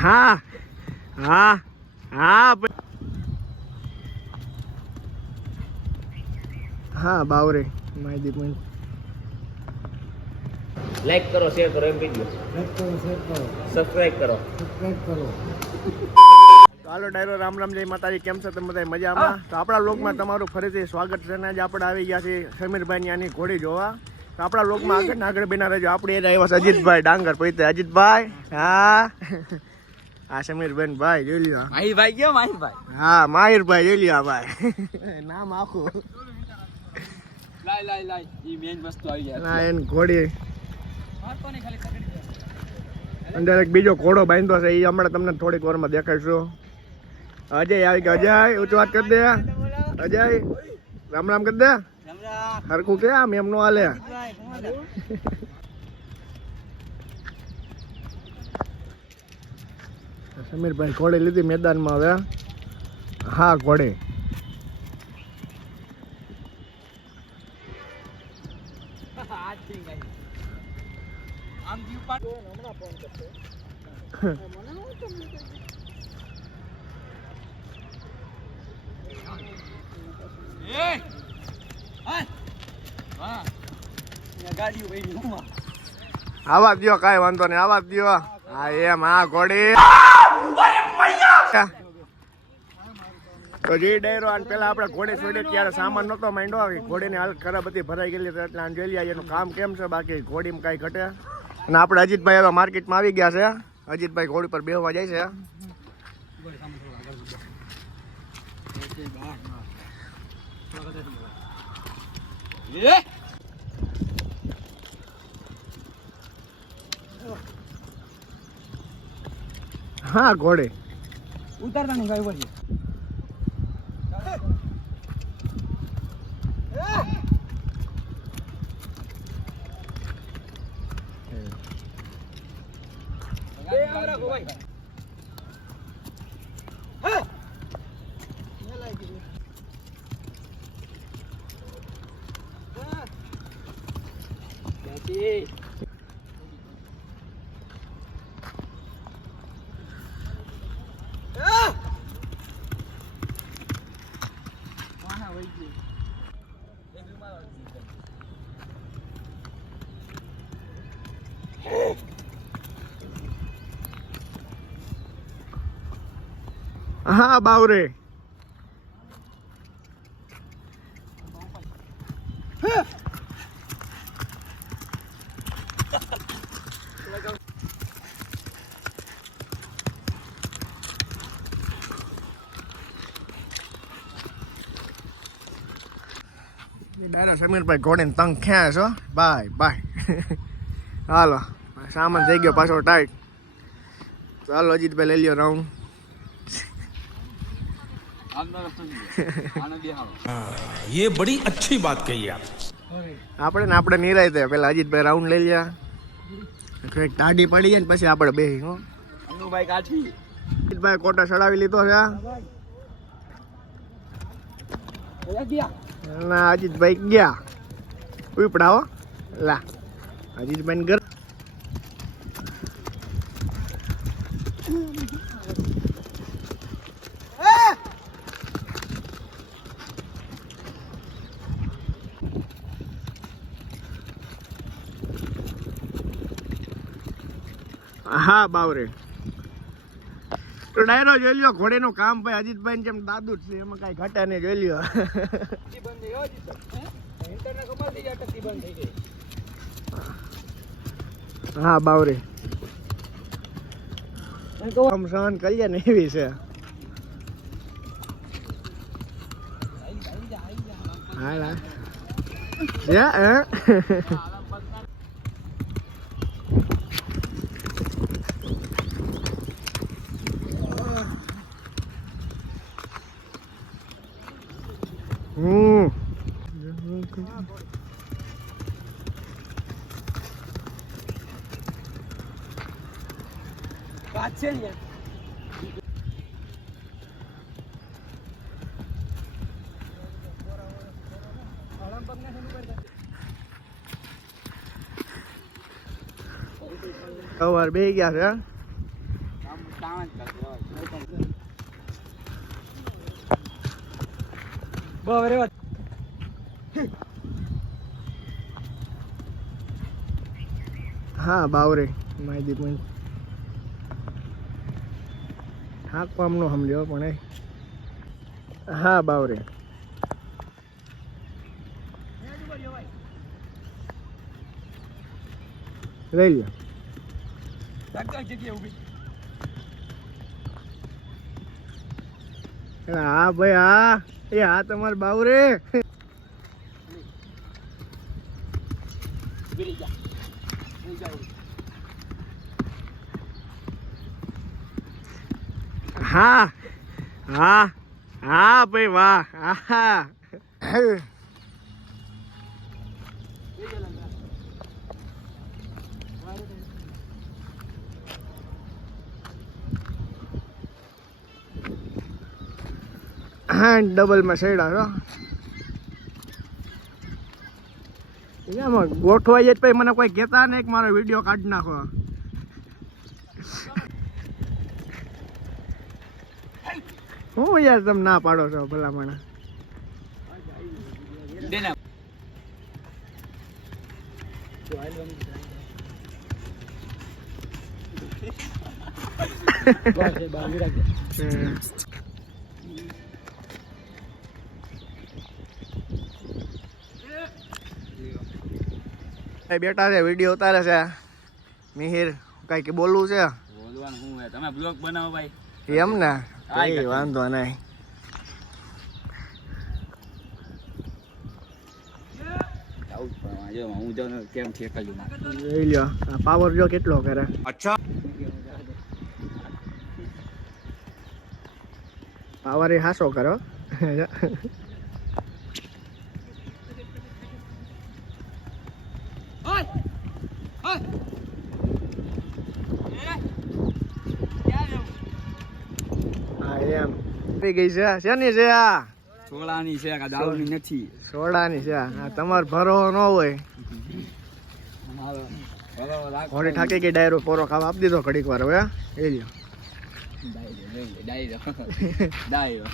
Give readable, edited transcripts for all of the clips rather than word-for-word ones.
હા હા હા હા બાવરે માહિતી પણ લાઈક કરો શેર કરો એમ કહી દો. લાઈક કરો શેર કરો સબસ્ક્રાઇબ કરો તો હાલો ડાયરો રામ રામ જય માતાજી. કેમ છો તમે બધા મજામાં? તો આપણા લોકમાં તમારું ફરીથી સ્વાગત છે. આજે આપણે આવી ગયા છીએ સમીરભાઈ ની આની ઘોડી જોવા. તો આપણા લોકમાં આગળ બેના રહેજો. આપણે એ આવ્યા અજીતભાઈ ડાંગર પૈતે. અજીતભાઈ હા હા સમીરભાઈ ભાઈ જોઈ લ્યો. માહિરભાઈ ગયો માહિરભાઈ હા માહિરભાઈ જોઈ લ્યો ભાઈ નામ આખું લાય ઈ મેન વસ્તુ આવી ગયા ના એન ઘોડી અંદર એક બીજો ઘોડો બાંધ્યો છે. એ હમણાં તમને થોડીક વારમાં દેખાડશું. અજય આવી ગયો. અજય ઊંચી વાત કરી દે. અજય રામ રામ કરી દે. હરકું કે આમ એમ નો હાલે. સમીરભાઈ ઘોડી લીધી મેદાનમાં. હવે હા ઘોડી આવા દો કઈ વાંધો નહીં. આવા દો હા એમ હા ઘોડી તો જે ડાયરો આને પેલા આપણે ઘોડી છોડી ત્યારે સામાન નહોતો માંડ્યો. ઘોડીની હાલત ખરાબ હતી, ભરાઈ ગયેલી એટલે આને જોઈ લઈએ એનું કામ કેમ છે. બાકી ઘોડીમાં કાંઈ ઘટે. અને આપણે અજીતભાઈ હવે માર્કેટમાં આવી ગયા છે. અજીતભાઈ ઘોડી પર બેહવા જાય છે. હા ઘોડી ઉતારતા નહીં ભાઈ વળી. હા બાવરે સમીરભાઈ ઘોડીને તંગ ખ્યા છો. બાય બાય હાલો સામાન થઈ ગયો પાછો ટાઈટ. ચાલો અજીતભાઈ લઈ લ્યો રાઉન્ડ. ये बड़ी अच्छी बात कही आप. આપણે નિરાય તે પેલા અજીતભાઈ રાઉન્ડ લઈ લ્યા. કંઈક ટાઢી પડી જાય ને પછી આપણે બેહી હો. અનુભાઈ કાઠી અજીતભાઈ કોટા ચડાવી લીધો છે. ના અજીતભાઈ ગયા ઉપડા હો. લા અજીતભાઈ ઘર હા બાવરે. તો ડાયરો જોઈ લ્યો. ઘોડીનું કામ ભાઈ અજીતભાઈ જેમ દાદુ જ છે, એમાં કઈ ઘટે નહીં. જોઈ લ્યો. હા બાવરે આમ સહન કરીએ ને એવી છે. હા સવાર બે ગયા છે હા બાવરે માહિતી પણ હાંકવામ નો સમજ્યો પણ એ હા બાવરે લઈ લ્યો હા ભાઈ હા એ હા તમારે બાવરે હા હા હા ભાઈ વાહ હા હા ડબલ માં સૈડા છો એમાં ગોઠવાઈ જાય પછી મને કોઈ કહેતા નહીં કે મારો વિડીયો કાઢી નાખો હું યાર તમે ના પાડો છો ભલામણ બેટા છે વિડીયો ઉતારે છે મિહિર કઈ કે બોલવું છે બોલવાનું શું હે તમે બ્લોગ બનાવો ભાઈ એમ ને કઈ વાંધો નહીં હું જાઉં કેમ ઠેકાયું લઈ લ્યો આ પાવર જો કેટલો કરે अच्छा પાવર એ હાસો કરો હા એમ થઈ ગઈ છે શેની છે આ સોળાની છે કે દારૂની નથી સોડાની છે આ તમાર ભરો ન હોય ઘોડી ઠાકી ગઈ ડાયરો પોરો ખાવા આપી દીધો ઘડીક વાર હવે એ લ્યો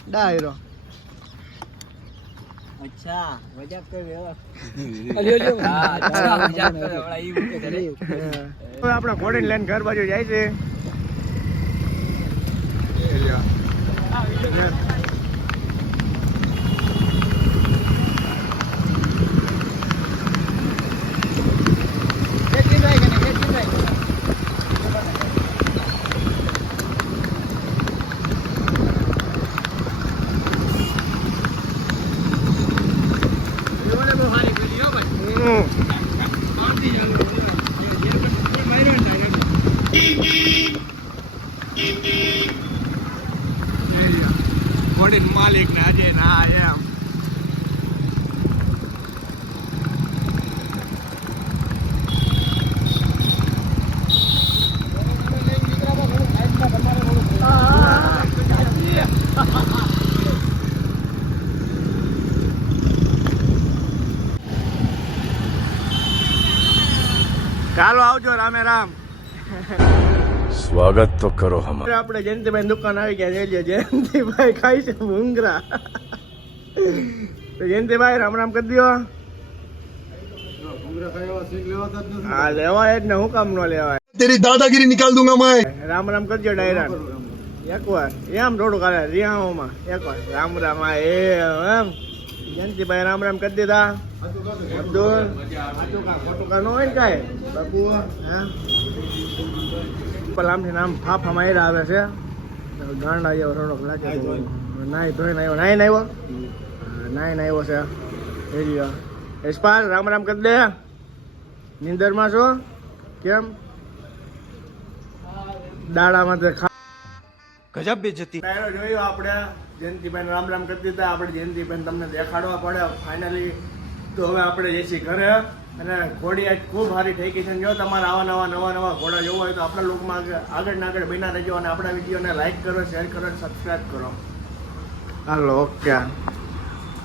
ડાયરો અચ્છા મજાક કરે હવે આપણે ઘોડીને લઈને ઘર બાજુ જાય છે ઘોડીન માલિક ને આજે ના એમ ચાલો આવજો રામે રામ स्वागत तो करो हमारा આપણે જયંતિભાઈ દુકાન આવી ગયા છે જયંતિભાઈ ખાય છે ભૂંગરા તો જયંતિભાઈ રામ રામ કરી દો હા લેવાય જ ને હું કામ ન લેવાય तेरी दादागिरी निकाल दूंगा मैं રામ રામ કરજો ડાયરા એકવાર એમ થોડું કાલે રિયાઓમાં એકવાર રામ રામ આ એમ જયંતિભાઈ રામ રામ કરી દીધા અબ્દુલ ખોટું કા ન હોય ને કાંઈ બાપુ હા આમથી નામ ફાફા માર્યા આવે છે ગાંડા જેવો થોડોક લાગે નાઈ ધોઈને આવ્યો નાઈને આવ્યો નાઈને આવ્યો છે એરિયો યશપાલ રામ રામ કરી દે નીંદરમાં છો કેમ દાડામાં તો गजब बेइज्जती ડાયરો જોયો આપણે જયંતિભાઈ રામ રામ કરી દીધા આપણે જયંતિભાઈ તમને દેખાડવા પડે ફાઇનલી તો હવે આપણે જઈશું ઘરે અને ઘોડી આજ ખૂબ સારી થઈ ગઈ છે જો તમારે આવા નવા ઘોડા જોવા હોય તો આપણા લોકમાં આગળ ને આગળ બન્યા રહેજો અને આપણા વિડીયોને લાઈક કરો શેર કરો અને સબસ્ક્રાઈબ કરો હાલો ઓકે